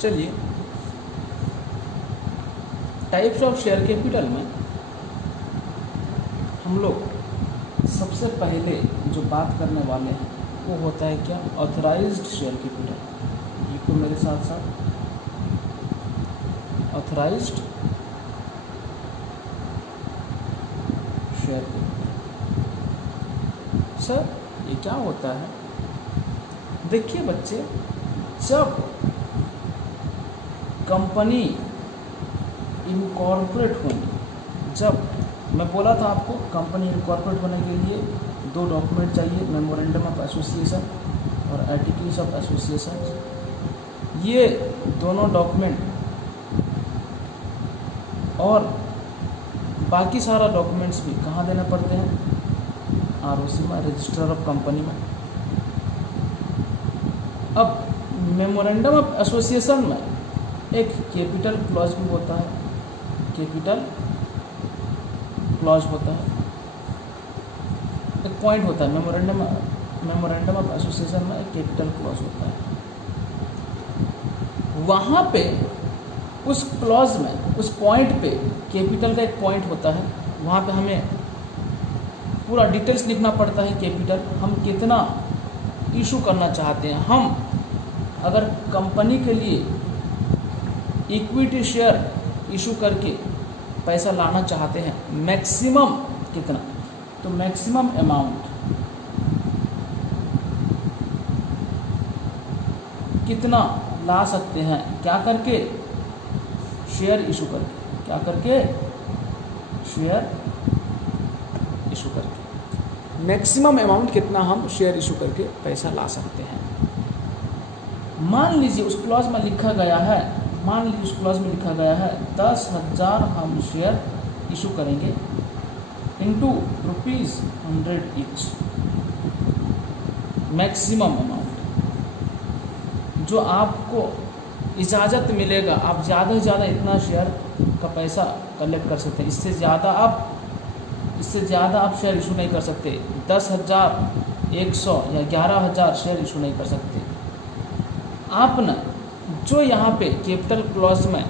चलिए, types of share capital में हम लोग सबसे पहले जो बात करने वाले हैं वो होता है क्या, ऑथराइज्ड शेयर कैपिटल। लिखो मेरे साथ साथ, ऑथराइज्ड शेयर कैपिटल। सर ये क्या होता है? देखिए बच्चे, जब कंपनी इनकॉर्पोरेट होगी, जब मैं बोला था आपको कंपनी इनकॉर्पोरेट होने के लिए 2 डॉक्यूमेंट चाहिए, मेमोरेंडम ऑफ एसोसिएशन और आर्टिकल्स ऑफ एसोसिएशन। ये दोनों डॉक्यूमेंट और बाकी सारा डॉक्यूमेंट्स भी कहाँ देने पड़ते हैं? आरओसी में, रजिस्टर ऑफ कंपनी में। अब मेमोरेंडम ऑफ एसोसिएशन में एक कैपिटल क्लॉज भी होता है, कैपिटल क्लॉज होता है, एक पॉइंट होता है मेमोरेंडम ऑफ एसोसिएशन में एक कैपिटल क्लॉज होता है। वहाँ पे उस क्लॉज में, उस पॉइंट पे कैपिटल का एक पॉइंट होता है, वहाँ पे हमें पूरा डिटेल्स लिखना पड़ता है। कैपिटल हम कितना इशू करना चाहते हैं। हम अगर कंपनी के लिए इक्विटी शेयर इशू करके पैसा लाना चाहते हैं, मैक्सिमम कितना, तो मैक्सिमम अमाउंट कितना ला सकते हैं? क्या करके? शेयर इशू करके। क्या करके? शेयर इशू करके। मैक्सिमम अमाउंट कितना हम शेयर इशू करके पैसा ला सकते हैं। मान लीजिए उस क्लॉज में लिखा गया है, मान लीजिए उस क्लॉज में लिखा गया है 10,000 हम शेयर इशू करेंगे इंटू ₹100 ईच। मैक्सिमम अमाउंट जो आपको इजाज़त मिलेगा, आप ज़्यादा से ज़्यादा इतना शेयर का पैसा कलेक्ट कर सकते हैं। इससे ज़्यादा आप शेयर इशू नहीं कर सकते। 10,100 या 11,000 शेयर इशू नहीं कर सकते। आपने जो यहाँ पे कैपिटल क्लॉज में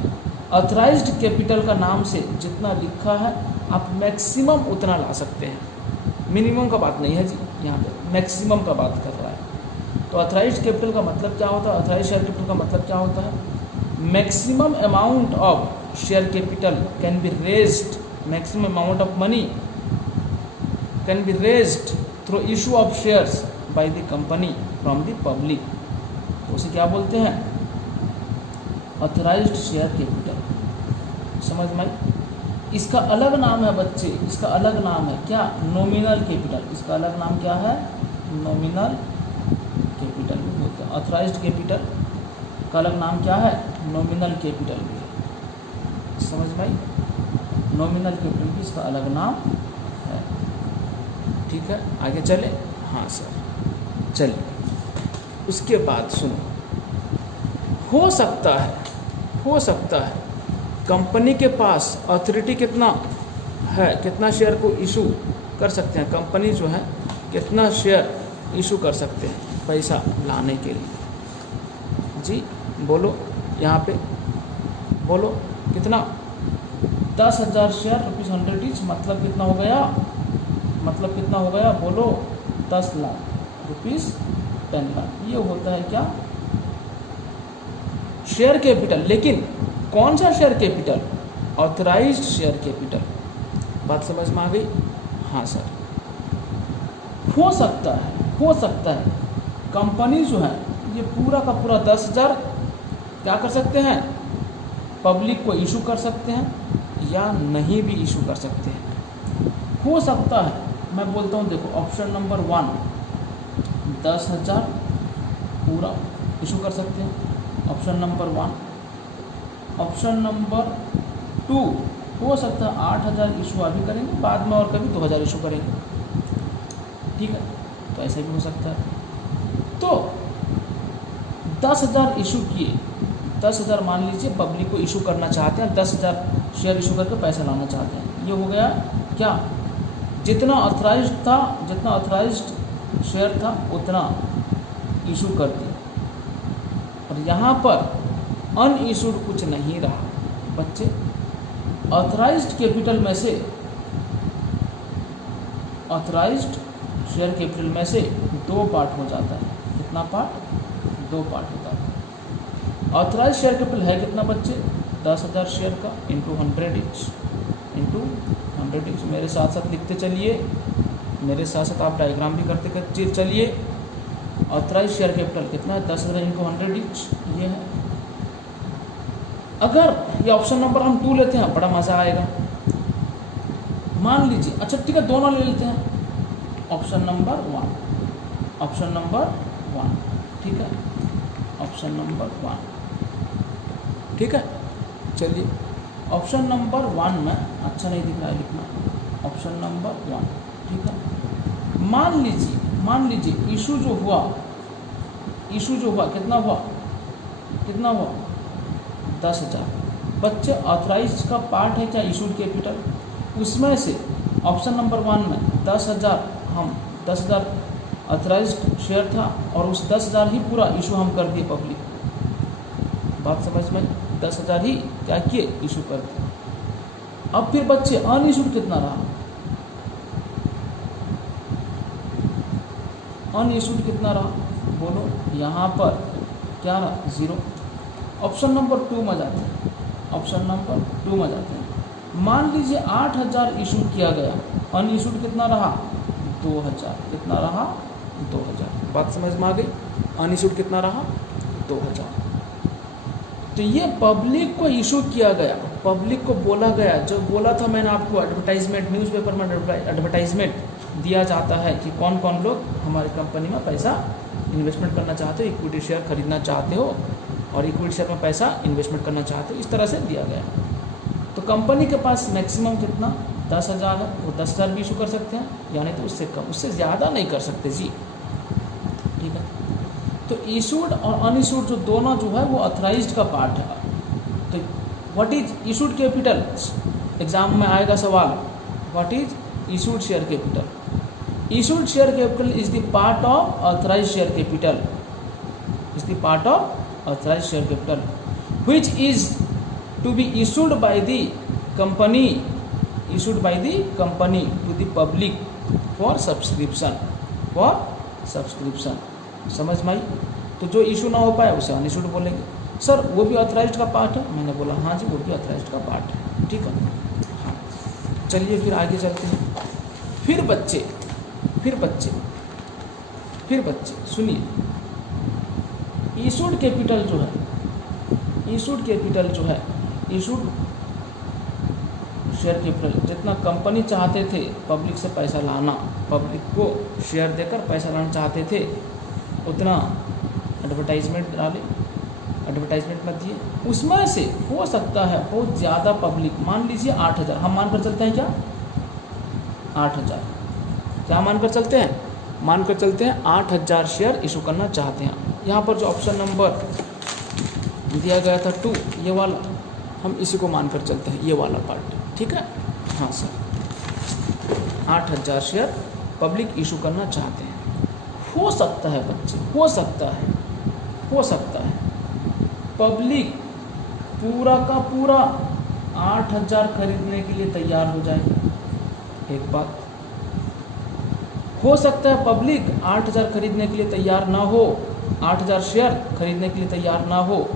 ऑथराइज्ड कैपिटल का नाम से जितना लिखा है, आप मैक्सिमम उतना ला सकते हैं। मिनिमम का बात नहीं है जी, यहाँ पे मैक्सिमम का बात कर रहा है। तो ऑथराइज्ड कैपिटल का मतलब क्या होता है? ऑथराइज्ड शेयर कैपिटल का मतलब क्या होता है? Maximum amount of share capital can be raised, maximum amount of money can be raised through issue of shares by the company from the public. उसे क्या बोलते हैं? Authorised share capital. समझ में आई? इसका अलग नाम है बच्चे, इसका अलग नाम है क्या? Nominal capital. इसका अलग नाम क्या है? नॉमिनल कैपिटल भी बोलते हैं। ऑथराइज्ड कैपिटल का अलग नाम क्या है? नॉमिनल कैपिटल भी है। समझ में आई? नॉमिनल कैपिटल भी इसका अलग नाम है। ठीक है, आगे चले। हाँ सर, चलिए। उसके बाद सुनो, हो सकता है कंपनी के पास अथॉरिटी कितना है, कितना शेयर को इशू कर सकते हैं, कंपनी जो है कितना शेयर इशू कर सकते हैं पैसा लाने के लिए। जी बोलो, यहाँ पे बोलो कितना? 10,000 शेयर ₹100 ईच, मतलब कितना हो गया? मतलब कितना हो गया? बोलो, 10 लाख रुपीज़, 10 लाख। ये होता है क्या? Share capital. लेकिन कौन सा share capital? Authorised share capital. बात समझ में आ गई? हाँ सर। हो सकता है कंपनी जो है ये पूरा का पूरा 10,000 क्या कर सकते हैं? पब्लिक को इशू कर सकते हैं या नहीं भी इशू कर सकते हैं। हो सकता है, मैं बोलता हूँ, देखो ऑप्शन नंबर 1 10,000 पूरा इशू कर सकते हैं, ऑप्शन नंबर 1। ऑप्शन नंबर 2 हो सकता है 8,000 इशू अभी करेंगे, बाद में और कभी 2,000 इशू करेंगे। ठीक है, तो ऐसा भी हो सकता है। तो 10,000 इशू किए, 10,000 मान लीजिए पब्लिक को इशू करना चाहते हैं, 10,000 शेयर इशू करके पैसा लाना चाहते हैं। ये हो गया क्या? जितना ऑथराइज्ड था, जितना ऑथराइज्ड शेयर था उतना इशू कर दिया। और यहाँ पर अनइशूड कुछ नहीं रहा बच्चे। ऑथराइज्ड कैपिटल में से, ऑथराइज्ड शेयर कैपिटल में से 2 पार्ट हो जाता है। कितना पार्ट? 2 पार्ट हो जाता है। ऑथराइज शेयर कैपिटल है कितना बच्चे? 10,000 शेयर का इंटू 100 इंच। मेरे साथ साथ लिखते चलिए, मेरे साथ साथ आप डायग्राम भी करते करते चलिए। ऑथराइज शेयर कैपिटल कितना है? 10,000 इंटू 100 इंच, ये है। अगर ये ऑप्शन नंबर हम 2 लेते हैं, बड़ा मज़ा आएगा। मान लीजिए, अच्छा ठीक है, दोनों ले लेते हैं। ऑप्शन नंबर 1, ऑप्शन नंबर 1, ठीक है, ऑप्शन नंबर 1, ठीक है। चलिए, ऑप्शन नंबर 1 में अच्छा नहीं दिख रहा है लिखना, ऑप्शन नंबर 1, ठीक है। मान लीजिए इशू जो हुआ कितना हुआ? 10,000 बच्चे। ऑथराइज का पार्ट है क्या इशूड कैपिटल? उसमें से ऑप्शन नंबर 1 में 10,000 ऑथराइज्ड शेयर था और उस 10,000 ही पूरा इशू हम कर दिए पब्लिक। बात समझ में? 10,000 ही क्या किए? इशू कर दिए। अब फिर बच्चे अनइशूड कितना रहा? अनइशूड कितना रहा बोलो? यहाँ पर क्या रहा? 0। ऑप्शन नंबर 2 में जाते हैं, ऑप्शन नंबर 2 में जाते हैं। मान लीजिए 8,000 इशू किया गया, अनइशूड कितना रहा? 2,000। कितना रहा? 2,000। बात समझ में आ गई? अनइशूड कितना रहा? 2,000। तो ये पब्लिक को इशू किया गया, पब्लिक को बोला गया, जो बोला था मैंने आपको एडवर्टाइजमेंट, न्यूज़पेपर में एडवर्टाइजमेंट दिया जाता है कि कौन कौन लोग हमारी कंपनी में पैसा इन्वेस्टमेंट करना चाहते हो, इक्विटी शेयर खरीदना चाहते हो और इक्विटी शेयर में पैसा इन्वेस्टमेंट करना चाहते हो, इस तरह से दिया गया। तो कंपनी के पास मैक्सिमम कितना? 10,000 है, वो 10,000 भी इशू कर सकते हैं, यानी तो उससे कम, उससे ज़्यादा नहीं कर सकते जी, ठीक है। तो इशूड और अनइशूड जो दोनों जो है वो ऑथराइज्ड का पार्ट है। तो what is issued capital? Exam में आएगा सवाल, what is issued share capital? Issued share capital is the part of authorised share capital, is the part of authorised share capital which is to be issued by the company to the public for subscription, समझ में आई? तो जो issue ना हो पाए उसे unissued बोलेंगे। Sir वो भी ऑथराइज्ड का पार्ट है? मैंने बोला हाँ जी, वो भी ऑथराइज्ड का पार्ट है, ठीक है। हाँ, चलिए फिर आगे चलते हैं। फिर बच्चे सुनिए, इशूड कैपिटल जो है, इशूड शेयर कैपिटल जितना कंपनी चाहते थे पब्लिक से पैसा लाना, पब्लिक को शेयर देकर पैसा लाना चाहते थे, उतना एडवर्टाइजमेंट डाले, एडवर्टाइजमेंट मत दिए। उसमें से हो सकता है बहुत ज़्यादा पब्लिक, मान लीजिए 8,000, हम मानकर चलते हैं क्या? 8,000 क्या मानकर चलते हैं? मानकर चलते हैं 8,000 शेयर इशू करना चाहते हैं। यहाँ पर जो ऑप्शन नंबर दिया गया था 2, ये वाला, हम इसी को मानकर चलते हैं, ये वाला पार्ट, ठीक है। हाँ सर, 8,000 शेयर पब्लिक इशू करना चाहते हैं। हो सकता है बच्चे, हो सकता है पब्लिक पूरा का पूरा 8,000 खरीदने के लिए तैयार हो जाए। एक बात, हो सकता है पब्लिक 8,000 खरीदने के लिए तैयार ना हो, 8,000 शेयर खरीदने के लिए तैयार ना हो,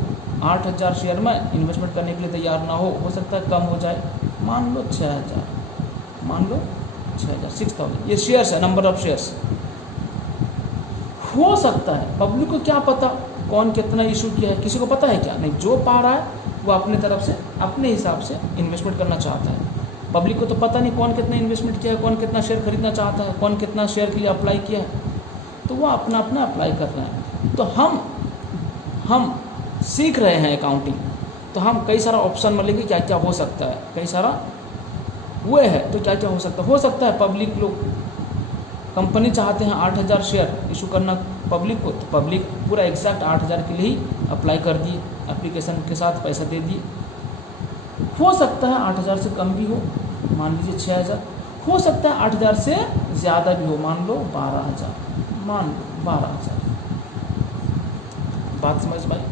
8,000 शेयर में इन्वेस्टमेंट करने के लिए तैयार ना हो सकता है कम हो जाए, मान लो 6,000, मान लो 6,000 ये शेयर्स है, नंबर ऑफ शेयर्स। हो सकता है पब्लिक को क्या पता कौन कितना इशू किया है, किसी को पता है क्या? नहीं, जो पा रहा है वो अपने तरफ से अपने हिसाब से इन्वेस्टमेंट करना चाहता है। पब्लिक को तो पता नहीं कौन कितना इन्वेस्टमेंट किया है, कौन कितना शेयर खरीदना चाहता है, कौन कितना शेयर के लिए अप्लाई किया है, तो वो अपना अपना अप्लाई कर रहे हैं। तो हम सीख रहे हैं अकाउंटिंग, तो हम कई सारा ऑप्शन मिलेंगे क्या क्या हो सकता है, कई सारा हुए है तो क्या क्या हो सकता है पब्लिक लोग, कंपनी चाहते हैं 8,000 शेयर इशू करना पब्लिक को, तो पब्लिक पूरा एग्जैक्ट 8,000 के लिए ही अप्लाई कर दिए, एप्लीकेशन के साथ पैसा दे दिए। हो सकता है 8,000 से कम भी हो, मान लीजिए 6,000, हो सकता है 8,000 से ज़्यादा भी हो, मान लो 12,000, मान लो 12,000। बात समझ में आई?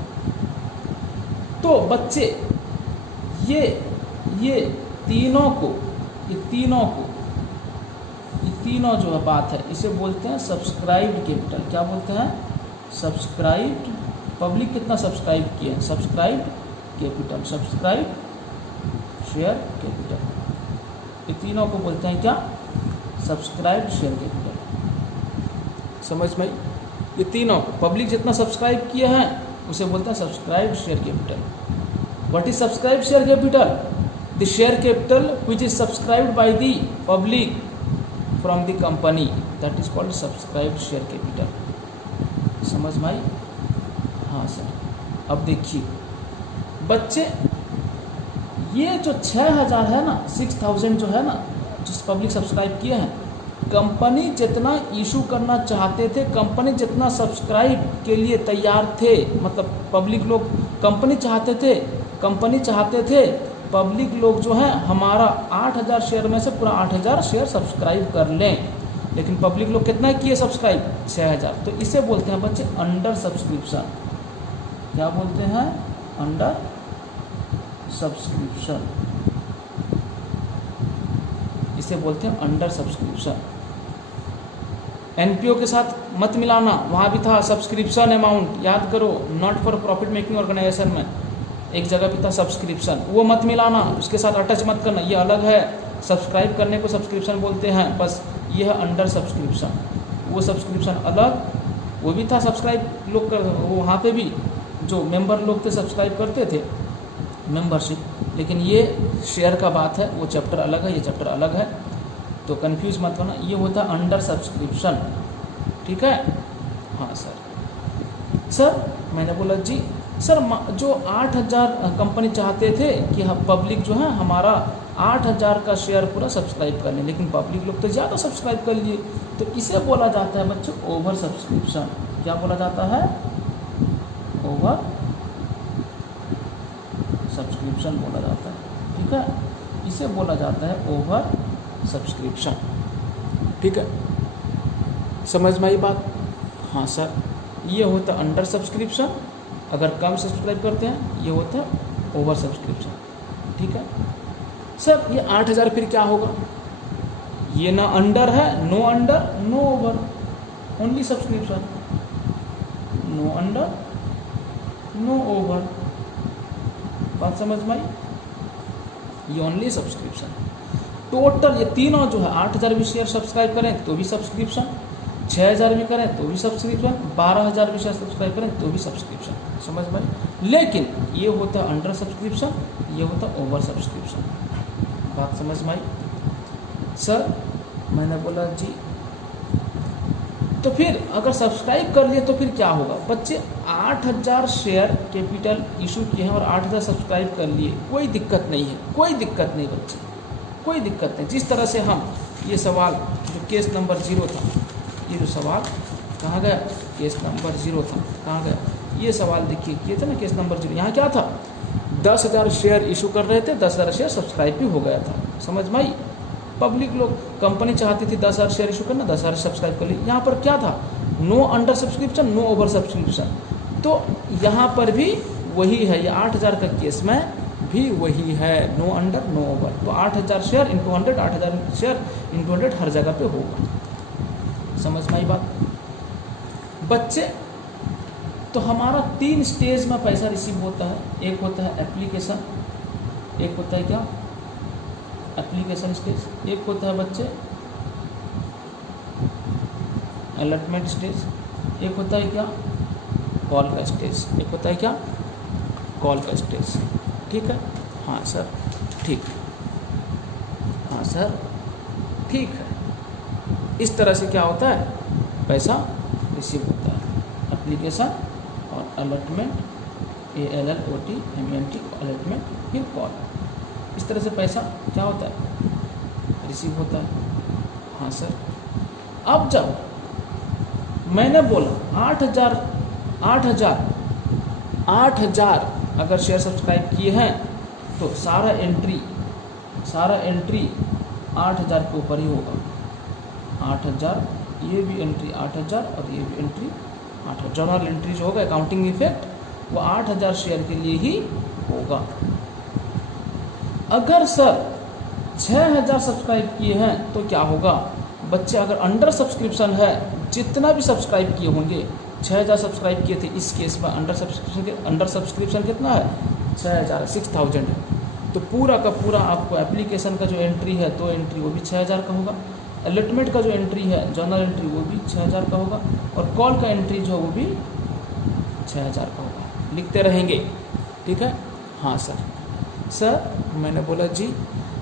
तो बच्चे ये तीनों जो है बात है, इसे बोलते हैं सब्सक्राइब्ड कैपिटल। क्या बोलते हैं? सब्सक्राइब्ड। पब्लिक कितना सब्सक्राइब किए हैं? Subscribed capital, subscribe share capital. ये तीनों को बोलते हैं क्या? Subscribed share capital. समझ में? ये तीनों पब्लिक जितना सब्सक्राइब किए हैं उसे बोलते हैं subscribed share capital. What is subscribed share capital? The share capital which is subscribed by the public from the company, that is called subscribed share capital. समझ में आई? हाँ सर। अब देखिए बच्चे, ये जो 6000 है ना, 6000 जो है ना, जिस पब्लिक सब्सक्राइब किए हैं, कंपनी जितना इशू करना चाहते थे, कंपनी जितना सब्सक्राइब के लिए तैयार थे, मतलब पब्लिक लोग, कंपनी चाहते थे पब्लिक लोग जो है हमारा 8000 शेयर में से पूरा 8000 शेयर सब्सक्राइब कर लें, लेकिन पब्लिक लोग कितना किए सब्सक्राइब? 6000। तो इसे बोलते हैं बच्चे अंडर सब्सक्रिप्शन। क्या बोलते हैं? Under subscription. इसे बोलते हैं अंडर सब्सक्रिप्शन। एनपीओ के साथ मत मिलाना, वहाँ भी था सब्सक्रिप्शन अमाउंट, याद करो, not for profit making organisation में एक जगह पे था सब्सक्रिप्शन, वो मत मिलाना, उसके साथ अटैच मत करना, ये अलग है। सब्सक्राइब करने को सब्सक्रिप्शन बोलते हैं, बस ये है अंडर सब्सक्रिप्शन। वो सब्सक्रिप्शन अलग, वो भी था सब्सक्राइब लोग कर, वो वहाँ पे भी जो मेंबर लोग थे सब्सक्राइब करते थे, मेंबरशिप, लेकिन ये शेयर का बात है, वो चैप्टर अलग है, ये चैप्टर अलग है, तो कंफ्यूज मत होना। ये होता है अंडर सब्सक्रिप्शन, ठीक है? हाँ सर मैंने बोला जी सर, जो 8000 कंपनी चाहते थे कि पब्लिक जो है हमारा 8000 का शेयर पूरा सब्सक्राइब कर लें, लेकिन पब्लिक लोग तो ज़्यादा सब्सक्राइब कर लिए, तो इसे बोला जाता है बच्चों ओवर सब्सक्रिप्शन। क्या बोला जाता है? ओवर सब्सक्रिप्शन बोला जाता है, ठीक है? इसे बोला जाता है ओवर सब्सक्रिप्शन, ठीक है? समझ में आई बात? हाँ सर। ये होता है अंडर सब्सक्रिप्शन, अगर कम सब्सक्राइब करते हैं, ये होता है ओवर सब्सक्रिप्शन, ठीक है? सर ये 8000 फिर क्या होगा? ये ना अंडर है, no under no over, only subscription, no under no over. बात समझ में आई? ये ओनली सब्सक्रिप्शन। टोटल ये तीनों जो है 8000 भी शेयर सब्सक्राइब करें तो भी सब्सक्रिप्शन, 6000 भी करें तो भी सब्सक्रिप्शन, 12000 भी शेयर सब्सक्राइब करें तो भी सब्सक्रिप्शन। समझ में? लेकिन ये होता है अंडर सब्सक्रिप्शन, ये होता है ओवर सब्सक्रिप्शन। बात समझ में आई? सर मैंने बोला जी, तो फिर अगर सब्सक्राइब कर लिए तो फिर क्या होगा? बच्चे 8000 शेयर कैपिटल इशू किए हैं और 8000 सब्सक्राइब कर लिए, कोई दिक्कत नहीं है, कोई दिक्कत नहीं बच्चे, कोई दिक्कत नहीं। जिस तरह से हम ये सवाल जो केस नंबर 0 था, ये जो सवाल कहाँ गया? केस नंबर 0 था, कहाँ गया? ये सवाल देखिए किए थे ना केस नंबर 0। यहाँ क्या था? 10,000 शेयर इशू कर रहे थे, 10,000 शेयर सब्सक्राइब भी हो गया था। समझ में आई? पब्लिक लोग, कंपनी चाहती थी 10,000 शेयर इशू करना, 10,000 सब्सक्राइब कर ली। यहाँ पर क्या था? No under subscription, no over subscription. तो यहाँ पर भी वही है, ये 8,000 का केस में भी वही है, नो अंडर नो ओवर। तो 8,000 शेयर इंटू 100, 8,000 शेयर इंटू 100 हर जगह पे होगा। समझ में आई बात? बच्चे, तो हमारा 3 स्टेज में पैसा रिसीव होता है। एक होता है एप्लीकेशन, एक होता है क्या? एप्लीकेशन स्टेज, एक होता है बच्चे अलॉटमेंट स्टेज, एक होता है क्या? कॉल का स्टेज, एक होता है क्या? कॉल का स्टेज, ठीक है? हाँ सर ठीक, हाँ सर ठीक है। इस तरह से क्या होता है? पैसा रिसीव होता है। एप्लीकेशन और अलॉटमेंट, ALLOTMENT, अलॉटमेंट, फिर कॉल। इस तरह से पैसा क्या होता है? रिसीव होता है। हाँ सर। अब जब मैंने बोला 8,000 अगर शेयर सब्सक्राइब किए हैं तो सारा एंट्री 8,000 के ऊपर ही होगा। 8,000, ये भी एंट्री 8,000 और ये भी एंट्री 8,000। जर्नल एंट्री जो होगा अकाउंटिंग इफेक्ट, वो 8,000 शेयर के लिए ही होगा। अगर सर 6000 सब्सक्राइब किए हैं तो क्या होगा बच्चे, अगर अंडर सब्सक्रिप्शन है, जितना भी सब्सक्राइब किए होंगे, 6000 सब्सक्राइब किए थे, इस केस में अंडर सब्सक्रिप्शन कितना है 6000, 6000 है, तो पूरा का पूरा आपको एप्लीकेशन का जो एंट्री है 2 एंट्री वो भी 6000 का होगा, अलॉटमेंट का जो एंट्री है जर्नल एंट्री वो भी 6000 का होगा, और कॉल का एंट्री जो वो भी 6000 का होगा। लिखते रहेंगे, ठीक है। हाँ सर मैंने बोला जी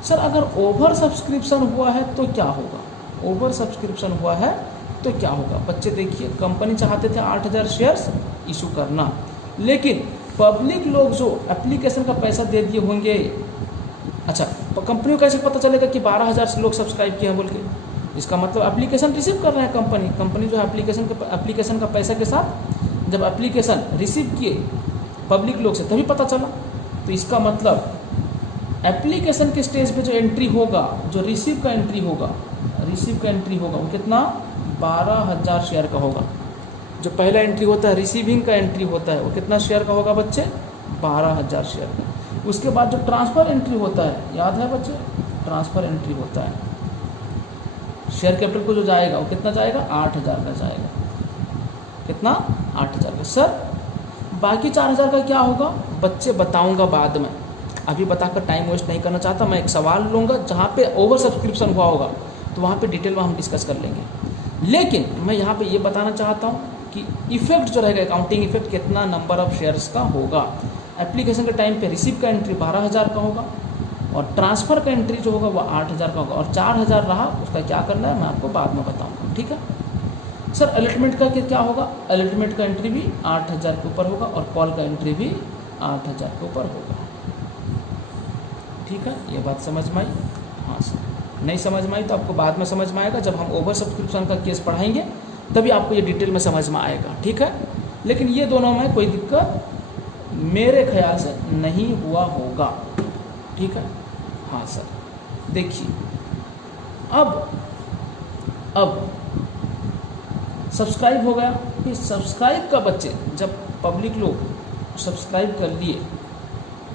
सर अगर ओवर सब्सक्रिप्शन हुआ है तो क्या होगा, ओवर सब्सक्रिप्शन हुआ है तो क्या होगा। बच्चे देखिए, कंपनी चाहते थे 8000 शेयर्स इशू करना, लेकिन पब्लिक लोग जो एप्लीकेशन का पैसा दे दिए होंगे, अच्छा कंपनी को कैसे पता चलेगा कि 12000 लोग सब्सक्राइब किए हैं बोल के, इसका मतलब एप्लीकेशन रिसीव कर रहे हैं कंपनी जो एप्लीकेशन का पैसा के साथ जब एप्लीकेशन रिसीव किए पब्लिक लोग से तभी पता चला। तो इसका मतलब एप्लीकेशन के स्टेज पे जो एंट्री होगा, जो रिसीव का एंट्री होगा वो कितना 12000 शेयर का होगा। जो पहला एंट्री होता है रिसीविंग का एंट्री होता है वो कितना शेयर का होगा बच्चे 12000 शेयर का। उसके बाद जो ट्रांसफ़र एंट्री होता है, याद है बच्चे, ट्रांसफ़र एंट्री होता है, शेयर कैपिटल को जो जाएगा वो कितना जाएगा 8000 का जाएगा, कितना 8000 का। सर बाकी 4000 का क्या होगा बच्चे, बताऊंगा बाद में, अभी बताकर टाइम वेस्ट नहीं करना चाहता। मैं एक सवाल लूँगा जहाँ पे ओवर सब्सक्रिप्शन हुआ होगा तो वहाँ पे डिटेल में हम डिस्कस कर लेंगे, लेकिन मैं यहाँ पे ये बताना चाहता हूँ कि इफेक्ट जो रहेगा अकाउंटिंग इफेक्ट कितना नंबर ऑफ शेयर्स का होगा। एप्लीकेशन के टाइम पे रिसीव का एंट्री 12000 का होगा और ट्रांसफ़र का एंट्री जो होगा वो 8000 का होगा, और 4000 रहा उसका क्या करना है मैं आपको बाद में बताऊँगा, ठीक है। सर अलॉटमेंट का क्या होगा, अलॉटमेंट का एंट्री भी 8000 के ऊपर होगा और कॉल का एंट्री भी 8000 के ऊपर होगा, ठीक है। ये बात समझ में आई? हाँ सर, नहीं समझ में आई तो आपको बाद में समझ में आएगा, जब हम ओवर सब्सक्रिप्शन का केस पढ़ाएंगे तभी आपको ये डिटेल में समझ में आएगा, ठीक है। लेकिन ये दोनों में कोई दिक्कत मेरे ख्याल से नहीं हुआ होगा, ठीक है। हाँ सर देखिए, अब सब्सक्राइब हो गया, फिर सब्सक्राइब का बच्चे जब पब्लिक लोग सब्सक्राइब कर लिए,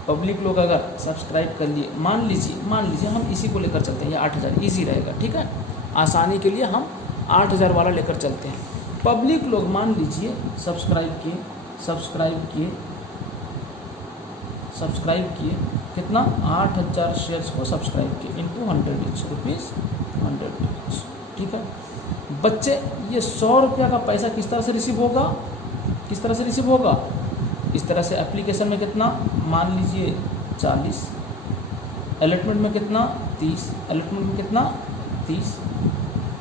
पब्लिक लोग अगर सब्सक्राइब कर लिए, मान लीजिए हम इसी को लेकर चलते हैं, ये 8000 ईजी रहेगा, ठीक है। आसानी के लिए हम 8000 वाला लेकर चलते हैं। पब्लिक लोग मान लीजिए सब्सक्राइब किए कितना 8000 शेयर्स को सब्सक्राइब किए इंटू 100 रुपीज़, 100, ठीक है। बच्चे ये 100 रुपया का पैसा किस तरह से रिसीव होगा, इस तरह से एप्लीकेशन में कितना मान लीजिए 40, अलॉटमेंट में कितना 30, अलॉटमेंट में कितना 30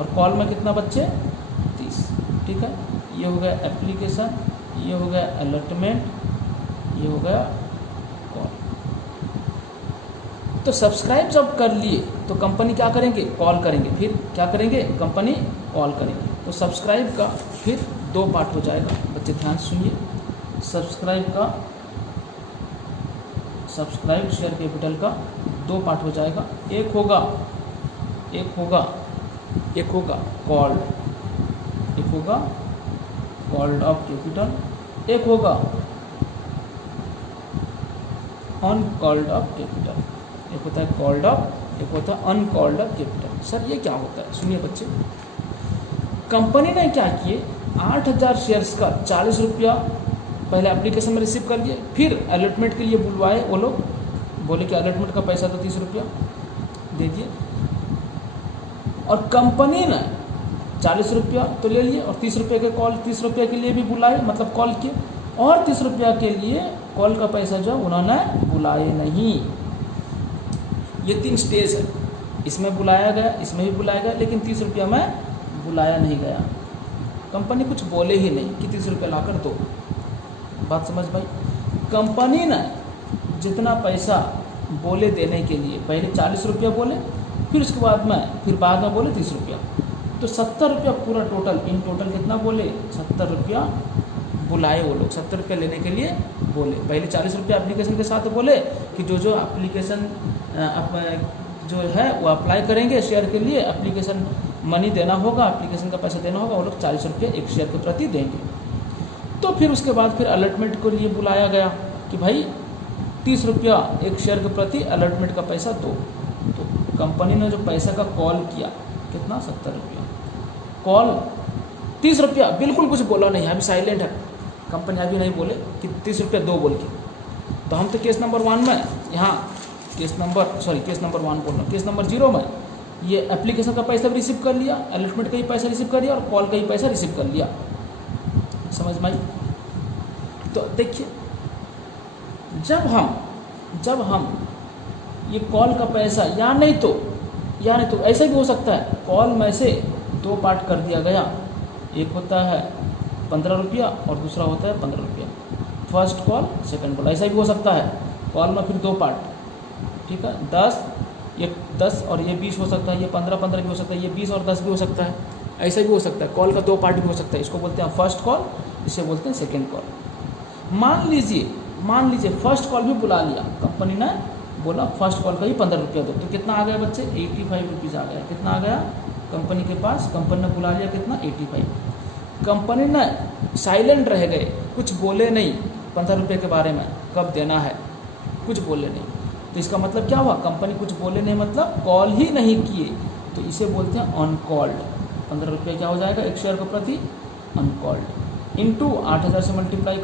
और कॉल में कितना बच्चे 30, ठीक है। ये हो गया एप्लीकेशन, ये हो गया अलॉटमेंट, ये हो गया कॉल। तो सब्सक्राइब जब कर लिए तो कंपनी क्या करेंगे, कॉल करेंगे, फिर क्या करेंगे कंपनी कॉल करेंगे। तो सब्सक्राइब का फिर 2 पार्ट हो जाएगा, बच्चे ध्यान से सुनिए। सब्सक्राइब शेयर कैपिटल का 2 पार्ट हो जाएगा, एक होगा कॉल्ड ऑफ कैपिटल, एक होगा अनकॉल्ड ऑफ कैपिटल, एक होता है कॉल्ड ऑफ, एक होता है अनकॉल्ड ऑफ कैपिटल। सर ये क्या होता है, सुनिए बच्चे, कंपनी ने क्या किए 8000 शेयर्स का 40 रुपया पहले एप्लीकेशन में रिसीव कर लिए, फिर अलॉटमेंट के लिए बुलवाए, वो लोग बोले कि अलॉटमेंट का पैसा तो 30 रुपया दे दिए, और कंपनी ने 40 रुपया तो ले लिए और 30 रुपये के कॉल 30 रुपये के लिए भी बुलाए, मतलब कॉल किए, और 30 रुपया के लिए कॉल का पैसा जो उन्होंने बुलाए नहीं। ये 3 स्टेज है, इसमें बुलाया गया, इसमें भी बुलाया गया, लेकिन 30 रुपया में बुलाया नहीं गया। कंपनी कुछ बोले ही नहीं कि 30 रुपया ला कर दो, बात समझ भाई। कंपनी ने जितना पैसा बोले देने के लिए पहले 40 रुपया बोले, फिर उसके बाद में बोले 30 रुपया, तो 70 रुपया पूरा टोटल, इन टोटल कितना बोले 70 रुपया बुलाए वो लोग, 70 रुपया लेने के लिए बोले। पहले 40 रुपया एप्लीकेशन के साथ बोले कि जो एप्लीकेशन जो है वो अप्लाई करेंगे शेयर के लिए, एप्लीकेशन मनी देना होगा, एप्लीकेशन का पैसा देना होगा, वो लोग 40 रुपये एक शेयर के प्रति देंगे। तो फिर उसके बाद फिर अलॉटमेंट के लिए बुलाया गया कि भाई 30 रुपया एक शेयर के प्रति, अलॉटमेंट का पैसा 2। तो कंपनी ने जो पैसा का कॉल किया कितना, 70 रुपया। कॉल 30 रुपया, बिल्कुल कुछ बोला नहीं, अभी साइलेंट है कंपनी, अभी नहीं बोले कि 30 रुपया 2 बोल के। तो हम तो केस नंबर 1 में, यहाँ केस नंबर 1 बोल रहा हूँ, केस नंबर 0 में ये एप्लीकेशन का पैसा भी रिसीव कर लिया, अलॉटमेंट का ही पैसा रिसीव कर लिया और कॉल का ही पैसा रिसीव कर लिया। समझ में आई? तो देखिए, जब हम ये कॉल का पैसा या नहीं तो ऐसा भी हो सकता है, कॉल में से 2 पार्ट कर दिया गया, एक होता है 15 रुपया और दूसरा होता है 15 रुपया, फर्स्ट कॉल सेकंड कॉल, ऐसा भी हो सकता है। कॉल में फिर 2 पार्ट, ठीक है, 10 और ये 20 हो सकता है, ये 15 भी हो सकता है, ये 20 और 10 भी हो सकता है, ऐसा भी हो सकता है। कॉल का 2 पार्ट भी हो सकता है, इसको बोलते हैं फर्स्ट कॉल, इसे बोलते हैं सेकेंड कॉल। मान लीजिए फर्स्ट कॉल भी बुला लिया, कंपनी ने बोला फर्स्ट कॉल का ही 15 रुपया दो, तो कितना आ गया बच्चे, 85 रुपीज़ आ गया। कितना आ गया कंपनी के पास, कंपनी ने बुला लिया कितना, 85। कंपनी ने साइलेंट रह गए, कुछ बोले नहीं 15 रुपये के बारे में, कब देना है, कुछ बोले नहीं। तो इसका मतलब क्या हुआ, कंपनी कुछ बोले नहीं मतलब कॉल ही नहीं किए, तो इसे बोलते हैं अनकॉल्ड। 15 रुपये क्या हो जाएगा एक शेयर के प्रति, अनकॉल्ड। इंटू 8000 से मल्टीप्लाई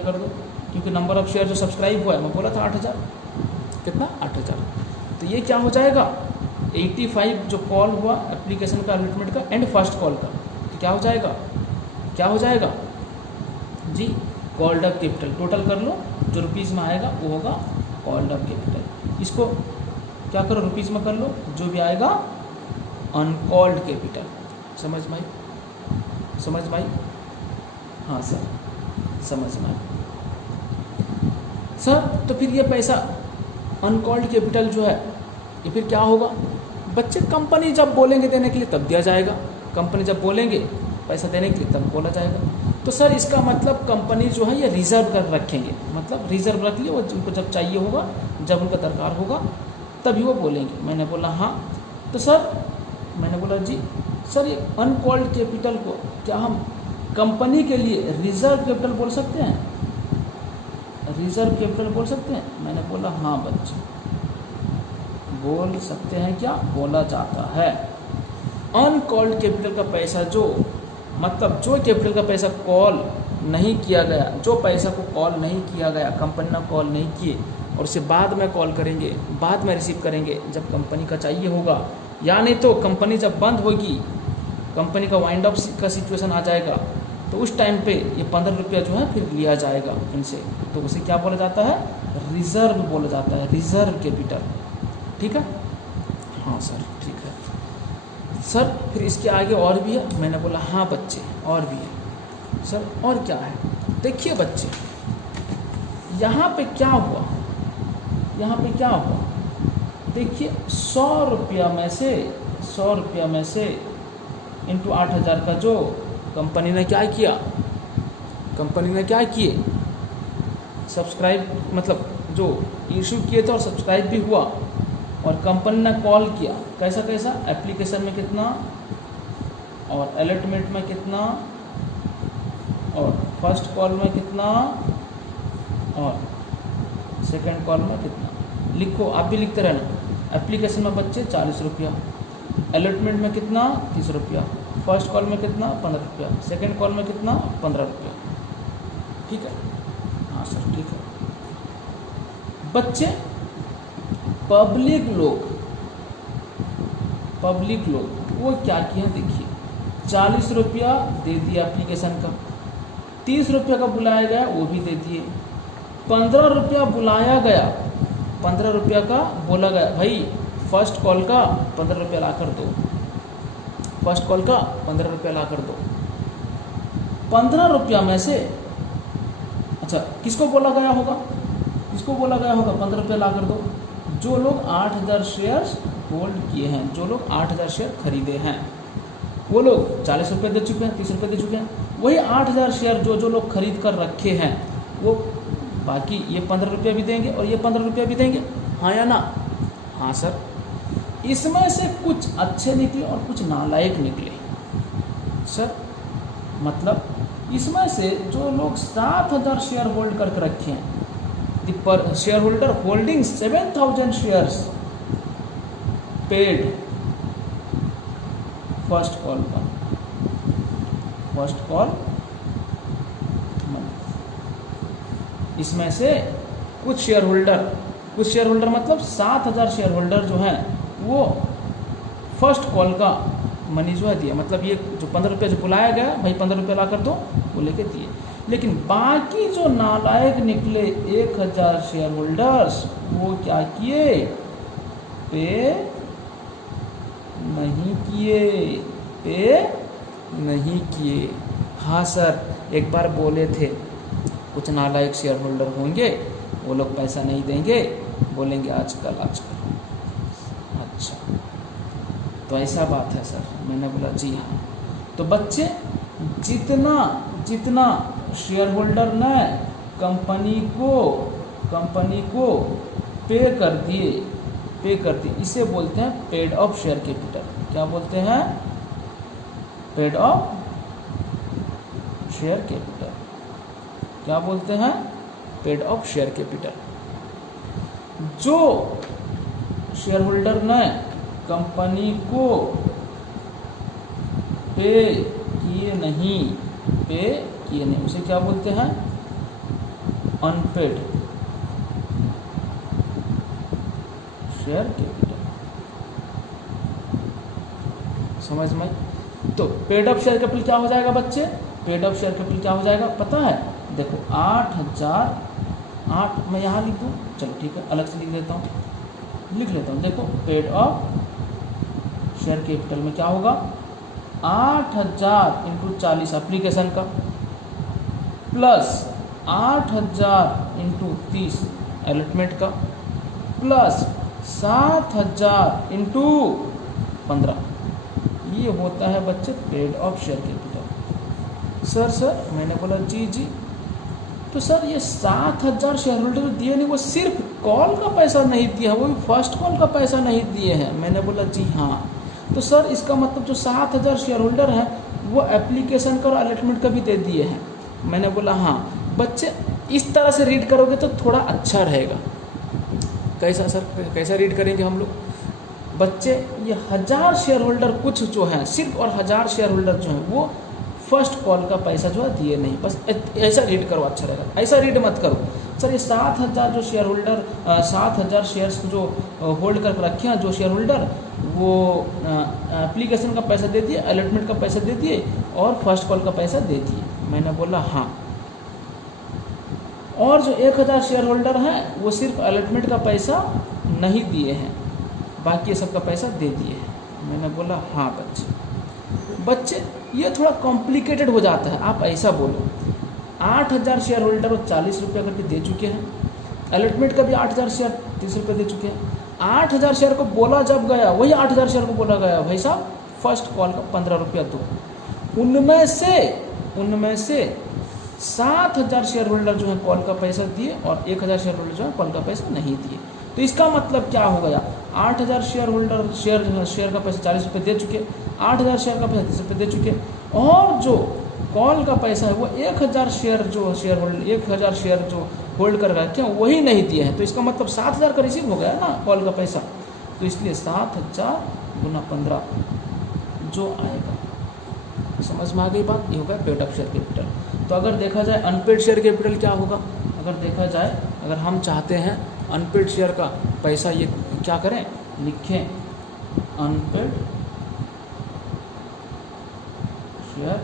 कर दो, क्योंकि नंबर ऑफ शेयर जो सब्सक्राइब हुआ है, मैं बोला था 8000, कितना 8000। तो ये क्या हो जाएगा, 85 जो कॉल हुआ एप्लीकेशन का, अलॉटमेंट का एंड फर्स्ट कॉल का, तो क्या हो जाएगा जी, कॉल्ड अप कैपिटल। टोटल कर लो, जो रुपीज़ में आएगा वो होगा कॉल्ड अप कैपिटल। इसको क्या करो, रुपीज़ में कर लो, जो भी आएगा अनकॉल्ड कैपिटल। समझ में आई? हाँ सर, समझ में आई सर। तो फिर ये पैसा अनकॉल्ड कैपिटल जो है, ये फिर क्या होगा बच्चे, कंपनी जब बोलेंगे देने के लिए तब दिया जाएगा, कंपनी जब बोलेंगे पैसा देने के लिए तब बोला जाएगा। तो सर इसका मतलब कंपनी जो है ये रिजर्व कर रखेंगे, मतलब रिजर्व रख लिए, वो उनको जब चाहिए होगा, जब उनका दरकार होगा तभी वो बोलेंगे। मैंने बोला हाँ। तो सर मैंने बोला जी सर, ये अनकॉल्ड कैपिटल को क्या हम कंपनी के लिए रिजर्व कैपिटल बोल सकते हैं, रिजर्व कैपिटल बोल सकते हैं? मैंने बोला हाँ बच्चे, बोल सकते हैं, क्या बोला जाता है। अनकॉल्ड कैपिटल का पैसा जो कैपिटल का पैसा कॉल नहीं किया गया, जो पैसा को कॉल नहीं किया गया, कंपनी ने कॉल नहीं किए और उसे बाद में कॉल करेंगे, बाद में रिसीव करेंगे जब कंपनी का चाहिए होगा, या नहीं तो कंपनी जब बंद होगी, कंपनी का वाइंड अप का सिचुएशन आ जाएगा, तो उस टाइम पे ये 15 रुपया जो है फिर लिया जाएगा इनसे, तो उसे क्या बोला जाता है, रिजर्व बोला जाता है, रिजर्व कैपिटल। ठीक है, हाँ सर ठीक है सर। फिर इसके आगे और भी है? मैंने बोला हाँ बच्चे और भी है सर। और क्या है, देखिए बच्चे, यहाँ पे क्या हुआ, देखिए 100 रुपया में से इंटू 8000 का जो कंपनी ने क्या किए, सब्सक्राइब, मतलब जो इशू किए थे और सब्सक्राइब भी हुआ, और कंपनी ने कॉल किया, कैसा एप्लीकेशन में कितना और अलॉटमेंट में कितना और फर्स्ट कॉल में कितना और सेकंड कॉल में कितना, लिखो, आप भी लिखते रहना। एप्लीकेशन में बच्चे 40 रुपया, अलॉटमेंट में कितना 30 रुपया, फर्स्ट कॉल में कितना 15 रुपया, सेकेंड कॉल में कितना 15 रुपया। ठीक है, हाँ सर ठीक है बच्चे। पब्लिक लोग वो क्या किया, देखिए 40 रुपया दे दिया एप्लीकेशन का, 30 रुपया का बुलाया गया वो भी दे दिए, 15 रुपया बुलाया गया, 15 रुपया का बोला गया भाई फर्स्ट कॉल का 15 रुपया ला कर दो, फर्स्ट कॉल का 15 रुपया ला कर दो। 15 रुपया में से अच्छा किसको बोला गया होगा 15 रुपया ला कर दो, जो लोग 8000 शेयर्स होल्ड किए हैं, जो लोग 8000 शेयर खरीदे हैं, वो लोग 40 रुपये दे चुके हैं, 30 रुपये दे चुके हैं। वही 8000 शेयर जो लोग खरीद कर रखे हैं, वो बाकी ये 15 रुपया भी देंगे और ये 15 रुपया भी देंगे, हाँ या ना? हाँ सर। इसमें से कुछ अच्छे निकले और कुछ नालायक निकले सर, मतलब इसमें से जो लोग 7,000 शेयर होल्ड करके रखे हैं, the share holder holding 7,000 shares paid first call money. इसमें से कुछ शेयर होल्डर मतलब 7,000 शेयर होल्डर जो हैं वो फर्स्ट कॉल का मनी जो है दिया, मतलब ये जो 15 रुपये जो बुलाया गया भाई 15 रुपये ला कर दो, वो लेके दिए। लेकिन बाकी जो नालायक निकले 1,000 शेयर होल्डर्स, वो क्या किए? पे नहीं किए। हाँ सर, एक बार बोले थे कुछ नालायक शेयर होल्डर होंगे, वो लोग पैसा नहीं देंगे, बोलेंगे आजकल। अच्छा, तो ऐसा बात है सर। मैंने बोला जी हाँ। तो बच्चे, जितना शेयर होल्डर ने कंपनी को पे कर दिए, इसे बोलते हैं पेड ऑफ शेयर कैपिटल। क्या बोलते हैं? Paid of share capital. क्या बोलते हैं? Paid of share capital. जो शेयर होल्डर ने कंपनी को पे किए नहीं, उसे क्या बोलते हैं? Unpaid share capital. समझ में? तो पेड ऑफ शेयर कैपिटल क्या हो जाएगा बच्चे? पेड ऑफ शेयर कैपिटल क्या हो जाएगा पता है? देखो 8,000 मैं यहाँ लिख दूँ, चलो ठीक है, अलग से लिख लेता हूँ। देखो पेड ऑफ शेयर कैपिटल में क्या होगा? 8,000 इंटू 40 एप्लीकेशन का, प्लस 8,000 इंटू 30 अलॉटमेंट का, प्लस 7,000 इंटू 15। ये होता है बच्चे paid of share capital. Sir मैंने बोला जी। तो सर ये 7,000 शेयर होल्डर दिए नहीं, वो सिर्फ कॉल का पैसा नहीं दिया, वो भी फर्स्ट कॉल का पैसा नहीं दिए हैं। मैंने बोला जी हाँ। तो सर इसका मतलब जो 7,000 शेयर होल्डर हैं वो एप्लीकेशन का और अलॉटमेंट का भी दे दिए हैं। मैंने बोला हाँ। बच्चे इस तरह से रीड करोगे तो थोड़ा अच्छा रहेगा। कैसा सर, कैसा रीड करेंगे हम लोग? बच्चे ये 1,000 शेयर होल्डर कुछ जो हैं, सिर्फ और 1,000 शेयर होल्डर जो हैं वो फर्स्ट कॉल का पैसा जो है दिए नहीं। बस ऐसा रीड करो, अच्छा रहेगा। ऐसा रीड मत करो सर ये 7,000 जो शेयर होल्डर 7,000 शेयर्स जो होल्ड कर रखे हैं जो शेयर होल्डर, वो एप्लीकेशन का पैसा दे दिए, अलॉटमेंट का पैसा दे दिए और फर्स्ट कॉल का पैसा दे दिए। मैंने बोला हाँ। और जो 1,000 शेयर होल्डर हैं वो सिर्फ अलॉटमेंट का पैसा नहीं दिए हैं, बाकी सब का पैसा दे दिए हैं। मैंने बोला हाँ। बच्चे ये थोड़ा कॉम्प्लिकेटेड हो जाता है। आप ऐसा बोलो 8,000 शेयर होल्डर वो 40 रुपये करके दे चुके हैं, अलॉटमेंट का भी 8,000 शेयर 30 रुपये दे चुके हैं। 8,000 शेयर को बोला जब गया, वही 8,000 शेयर को बोला गया भाई साहब फर्स्ट कॉल का 15 रुपया दो। उनमें से 7,000 शेयर होल्डर जो है कॉल का पैसा दिए और 1,000 शेयर होल्डर जो है कॉल का पैसा नहीं दिए। तो इसका मतलब क्या हो गया? 8,000 शेयर होल्डर शेयर का पैसा 40 रुपये दे चुके, 8,000 शेयर का पैसा 30 रुपये दे चुके, और जो कॉल का पैसा है वो 1,000 शेयर जो शेयर होल्डर 1,000 शेयर जो होल्ड कर रखे हैं वही नहीं दिए हैं। तो इसका मतलब 7,000 का रिसीव हो गया ना कॉल का पैसा। तो इसलिए 7,000 गुना 15 जो आएगा। समझ में आ गई बात? ये होगा पेड ऑफ शेयर कैपिटल। तो अगर देखा जाए अनपेड शेयर कैपिटल क्या होगा? अगर देखा जाए, अगर हम चाहते हैं अनपेड शेयर का पैसा, ये क्या करें? लिखें अनपेड शेयर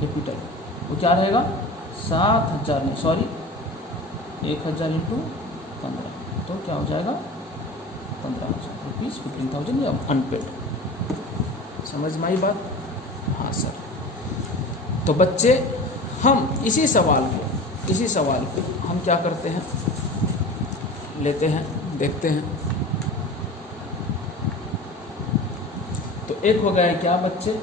कैपिटल। वो क्या रहेगा? 7,000 नहीं, सॉरी 1,000 इंटू 15, तो क्या हो जाएगा? 15,000 रुपीज़, 15,000 या अनपेड। समझ में आई बात? हाँ सर। तो बच्चे हम इसी सवाल को हम क्या करते हैं, लेते हैं, देखते हैं। तो एक हो गया है क्या बच्चे?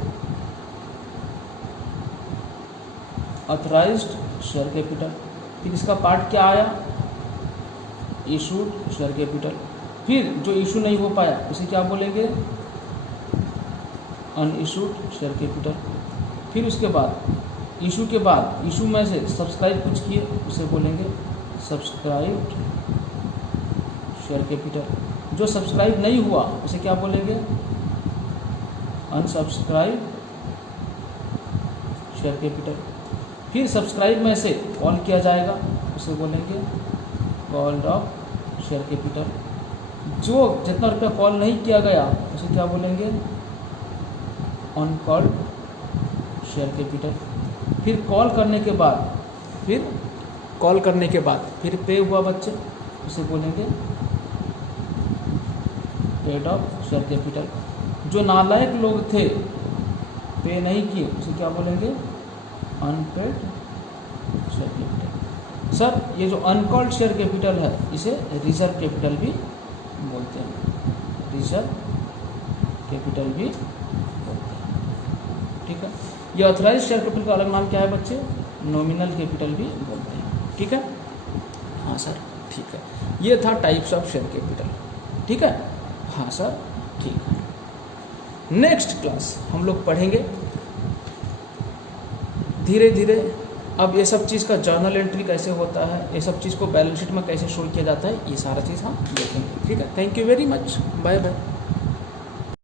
Authorised share capital. फिर इसका पार्ट क्या आया? Issued share capital. फिर जो इशू नहीं हो पाया उसे क्या बोलेंगे? Unissued share capital. फिर उसके बाद इशू के बाद इशू में से सब्सक्राइब कुछ किए उसे बोलेंगे सब्सक्राइब्ड शेयर कैपिटल। जो सब्सक्राइब नहीं हुआ उसे क्या बोलेंगे अनसब्सक्राइब शेयर कैपिटल। फिर सब्सक्राइब में से कॉल किया जाएगा उसे बोलेंगे कॉल्ड ऑफ शेयर कैपिटल। जो जितना रुपया कॉल नहीं किया गया उसे क्या बोलेंगे अनकॉल्ड शेयर कैपिटल। फिर कॉल करने के बाद फिर पे हुआ बच्चे उसे बोलेंगे पेड ऑफ शेयर कैपिटल। जो नालायक लोग थे पे नहीं किए उसे क्या बोलेंगे अनपेड शेयर कैपिटल। सर ये जो अनकॉल्ड शेयर कैपिटल है इसे रिजर्व कैपिटल भी बोलते हैं, रिजर्व कैपिटल भी बोलते हैं। ठीक है, ये ऑथराइज शेयर कैपिटल का अलग नाम क्या है बच्चे नॉमिनल कैपिटल भी बोलते हैं। ठीक है, हाँ सर ठीक है, ये था टाइप्स ऑफ शेयर कैपिटल। ठीक है, हाँ सर ठीक है। नेक्स्ट क्लास हम लोग पढ़ेंगे धीरे धीरे। अब ये सब चीज़ का जर्नल एंट्री कैसे होता है, ये सब चीज़ को बैलेंस शीट में कैसे शो किया जाता है, ये सारा चीज़ हम देखेंगे। ठीक है, thank you very much, bye bye.